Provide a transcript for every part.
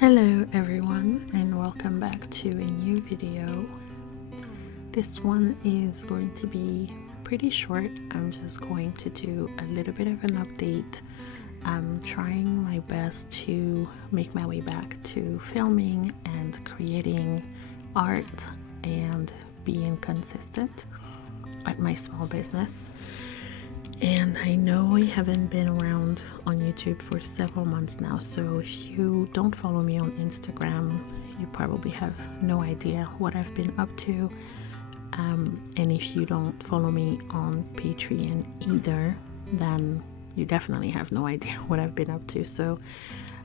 Hello everyone, and welcome back to a new video. This one is going to be pretty short. I'm just going to do a little bit of an update. I'm trying my best to make my way back to filming and creating art and being consistent at my small business. And I know I haven't been around on YouTube for several months now, so if you don't follow me on Instagram, you probably have no idea what I've been up to. And if you don't follow me on Patreon either, then you definitely have no idea what I've been up to. So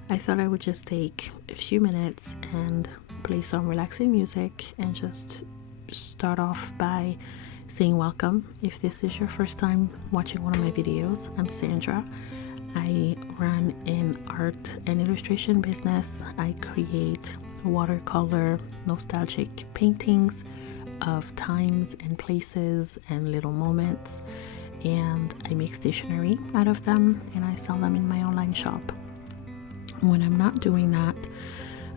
I thought I would just take a few minutes and play some relaxing music and just start off by saying welcome. If this is your first time watching one of my videos, I'm Sandra. I run an art and illustration business. I create watercolor nostalgic paintings of times and places and little moments, and I make stationery out of them and I sell them in my online shop. When I'm not doing that,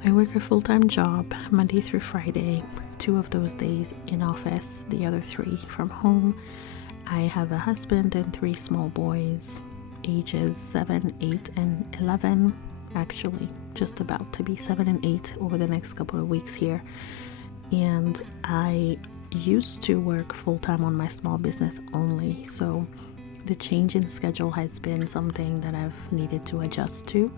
I work a full-time job Monday through Friday, 2 of those days in office, the other 3 from home. I have a husband and 3 small boys, ages 7, 8, and 11. Actually, just about to be 7 and 8 over the next couple of weeks here. And I used to work full-time on my small business only, so the change in schedule has been something that I've needed to adjust to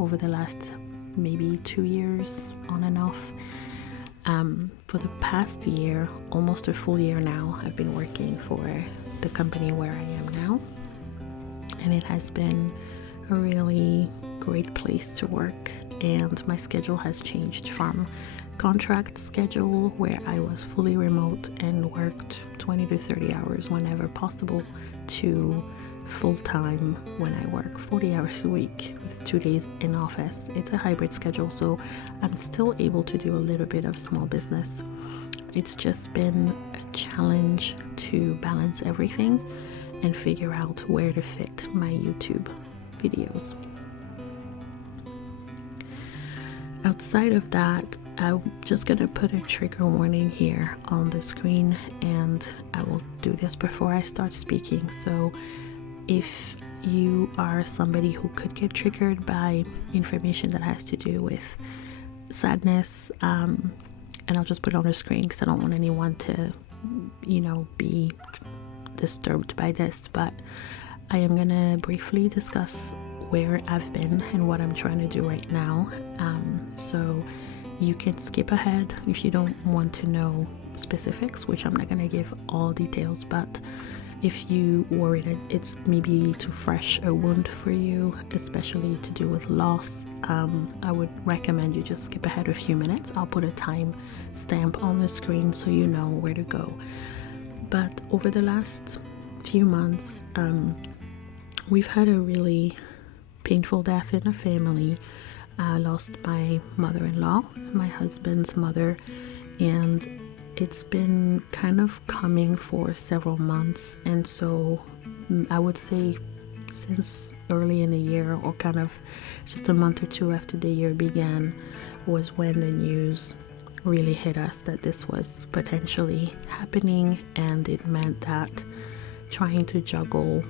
over the last maybe 2 years on and off. For the past year, almost a full year now, I've been working for the company where I am now, and it has been a really great place to work. And my schedule has changed from contract schedule, where I was fully remote and worked 20 to 30 hours whenever possible, to full-time when I work 40 hours a week with 2 days in office. It's a hybrid schedule, so I'm still able to do a little bit of small business. It's just been a challenge to balance everything and figure out where to fit my YouTube videos. Outside of that, I'm just gonna put a trigger warning here on the screen, and I will do this before I start speaking. So if you are somebody who could get triggered by information that has to do with sadness, and I'll just put it on the screen because I don't want anyone to, be disturbed by this, but I am gonna briefly discuss where I've been and what I'm trying to do right now. So you can skip ahead if you don't want to know specifics, which I'm not gonna give all details, but if you worry that it's maybe too fresh a wound for you, especially to do with loss, I would recommend you just skip ahead a few minutes. I'll put a time stamp on the screen so you know where to go. But over the last few months, we've had a really painful death in the family. I lost my mother-in-law, my husband's mother, and it's been kind of coming for several months. And so I would say since early in the year, or kind of just a month or 2 after the year began, was when the news really hit us that this was potentially happening. And it meant that trying to juggle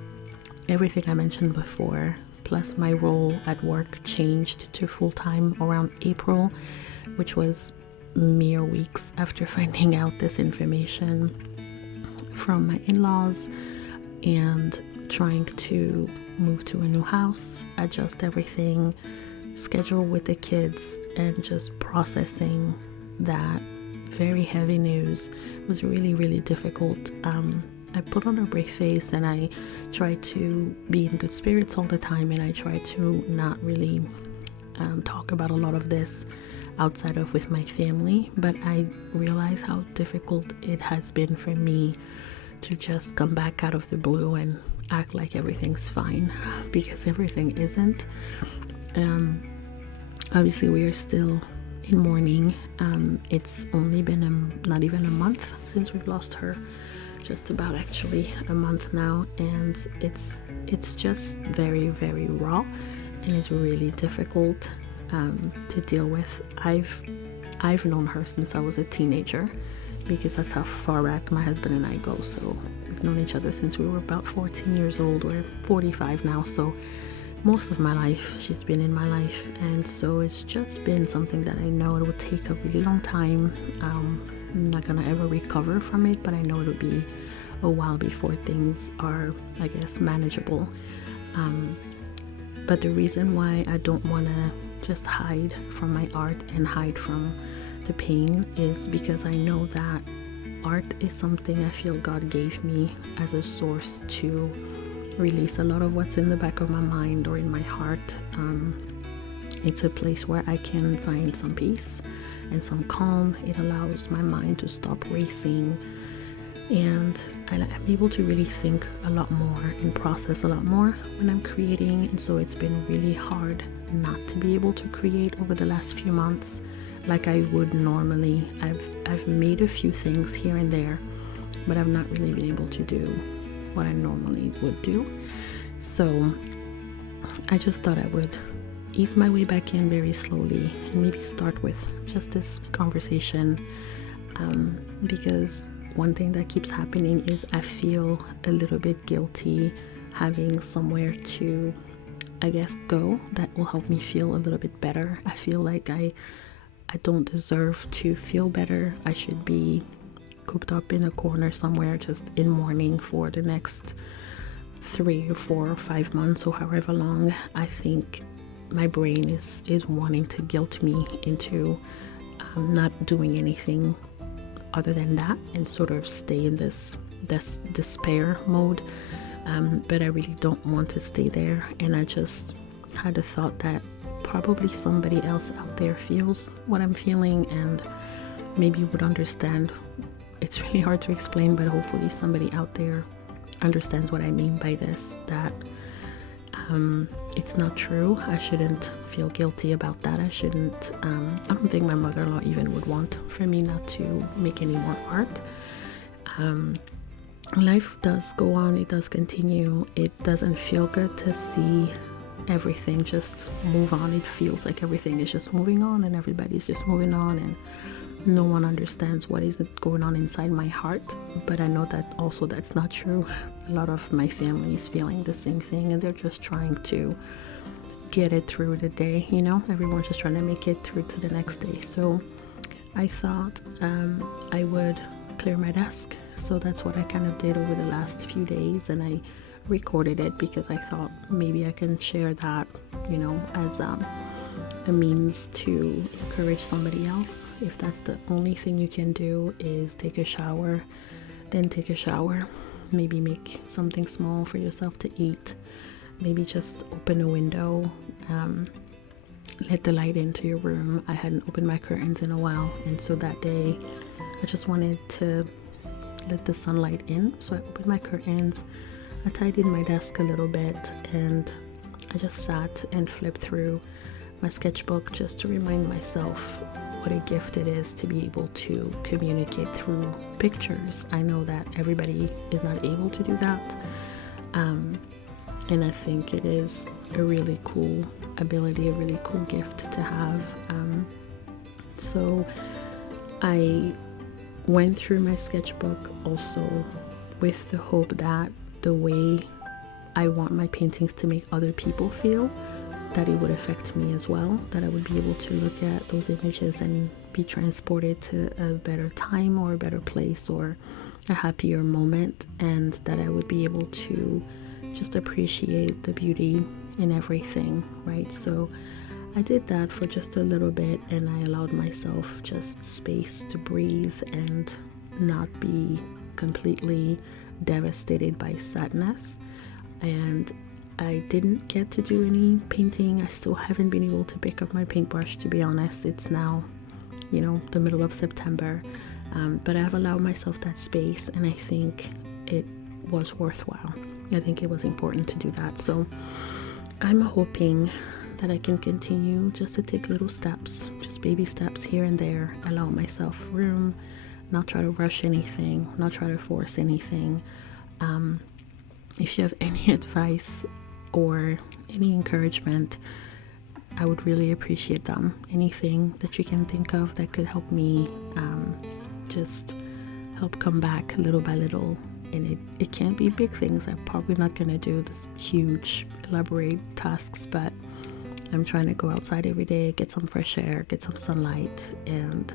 everything I mentioned before, plus my role at work changed to full-time around April, which was mere weeks after finding out this information from my in-laws, and trying to move to a new house, adjust everything, schedule with the kids, and just processing that very heavy news was really, really difficult. I put on a brave face and I try to be in good spirits all the time, and I try to not really talk about a lot of this outside of with my family, but I realize how difficult it has been for me to just come back out of the blue and act like everything's fine, because everything isn't. Obviously we are still in mourning. It's only been not even a month since we've lost her, just about actually a month now, and it's just very, very raw, and it's really difficult. to deal with. I've known her since I was a teenager, because that's how far back my husband and I go. So we've known each other since we were about 14 years old. We're 45 now, so most of my life she's been in my life, and so it's just been something that I know it will take a really long time. I'm not gonna ever recover from it, but I know it'll be a while before things are, I guess, manageable. But the reason why I don't want to just hide from my art and hide from the pain is because I know that art is something I feel God gave me as a source to release a lot of what's in the back of my mind or in my heart. It's a place where I can find some peace and some calm. It allows my mind to stop racing, and I'm able to really think a lot more and process a lot more when I'm creating. And so it's been really hard not to be able to create over the last few months like I would normally. I've made a few things here and there, but I've not really been able to do what I normally would do. So I just thought I would ease my way back in very slowly and maybe start with just this conversation, because one thing that keeps happening is I feel a little bit guilty having somewhere to, I guess, go that will help me feel a little bit better. I feel like I don't deserve to feel better. I should be cooped up in a corner somewhere just in mourning for the next 3 or 4 or 5 months or however long. I think my brain is wanting to guilt me into not doing anything other than that and sort of stay in this despair mode, but I really don't want to stay there. And I just had a thought that probably somebody else out there feels what I'm feeling and maybe would understand. It's really hard to explain, but hopefully somebody out there understands what I mean by this, that it's not true. I shouldn't feel guilty about that. I shouldn't, I don't think my mother-in-law even would want for me not to make any more art. Life does go on, it does continue. It doesn't feel good to see everything just move on. It feels like everything is just moving on and everybody's just moving on, and no one understands what is going on inside my heart. But I know that also that's not true. A lot of my family is feeling the same thing, and they're just trying to get it through the day, you know. Everyone's just trying to make it through to the next day. So I thought I would clear my desk. So that's what I kind of did over the last few days, and I recorded it because I thought maybe I can share that, you know, as a means to encourage somebody else. If that's the only thing you can do is take a shower, then take a shower. Maybe make something small for yourself to eat. Maybe just open a window, let the light into your room. I hadn't opened my curtains in a while, and so that day I just wanted to let the sunlight in. So I opened my curtains, I tidied my desk a little bit, and I just sat and flipped through my sketchbook just to remind myself what a gift it is to be able to communicate through pictures. I know that everybody is not able to do that, and I think it is a really cool ability, a really cool gift to have. So I went through my sketchbook also with the hope that the way I want my paintings to make other people feel, that it would affect me as well, that I would be able to look at those images and be transported to a better time or a better place or a happier moment, and that I would be able to just appreciate the beauty in everything, right? So I did that for just a little bit, and I allowed myself just space to breathe and not be completely devastated by sadness. And I didn't get to do any painting. I still haven't been able to pick up my paintbrush, to be honest. It's now, you know, the middle of September, but I've allowed myself that space, and I think it was worthwhile. I think it was important to do that. So I'm hoping that I can continue just to take little steps, just baby steps here and there, allow myself room, not try to rush anything, not try to force anything. If you have any advice or any encouragement, I would really appreciate them. Anything that you can think of that could help me just help come back little by little. And it can't be big things. I'm probably not going to do this huge elaborate tasks, but I'm trying to go outside every day, get some fresh air, get some sunlight, and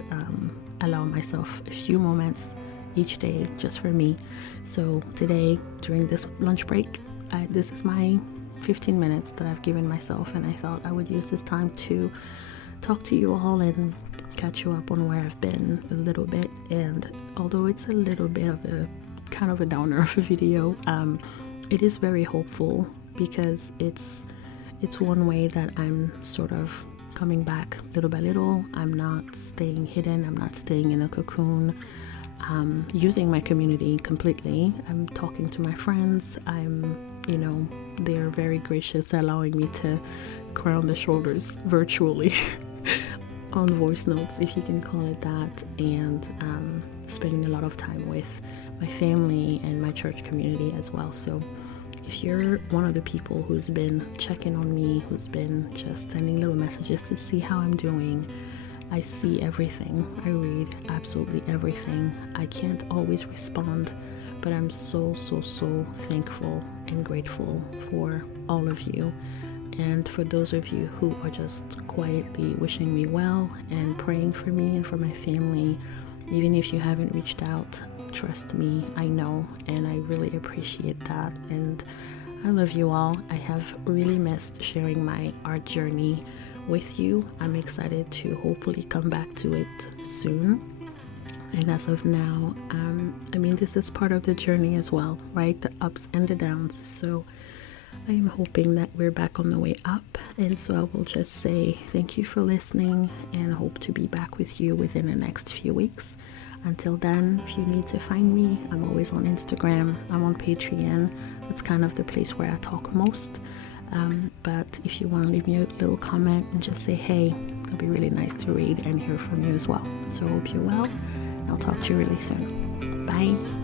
allow myself a few moments each day just for me. So today, during this lunch break, this is my 15 minutes that I've given myself, and I thought I would use this time to talk to you all and catch you up on where I've been a little bit. And although it's a little bit of a kind of a downer of a video, it is very hopeful, because it's one way that I'm sort of coming back little by little. I'm not staying hidden, I'm not staying in a cocoon. Using my community completely. I'm talking to my friends. They're very gracious, allowing me to cry on the shoulders virtually on voice notes, if you can call it that, and spending a lot of time with my family and my church community as well. So if you're one of the people who's been checking on me, who's been just sending little messages to see how I'm doing, I see everything. I read absolutely everything. I can't always respond, but I'm so thankful and grateful for all of you. And for those of you who are just quietly wishing me well and praying for me and for my family, even if you haven't reached out, trust me, I know, and I really appreciate that. And I love you all. I have really missed sharing my art journey with you. I'm excited to hopefully come back to it soon. And as of now, this is part of the journey as well, right? The ups and the downs. So I am hoping that we're back on the way up. And so I will just say thank you for listening, and hope to be back with you within the next few weeks. Until then, if you need to find me, I'm always on Instagram. I'm on Patreon. That's kind of the place where I talk most. But if you want to leave me a little comment and just say hey, it'll be really nice to read and hear from you as well. So I hope you're well. I'll talk to you really soon. Bye.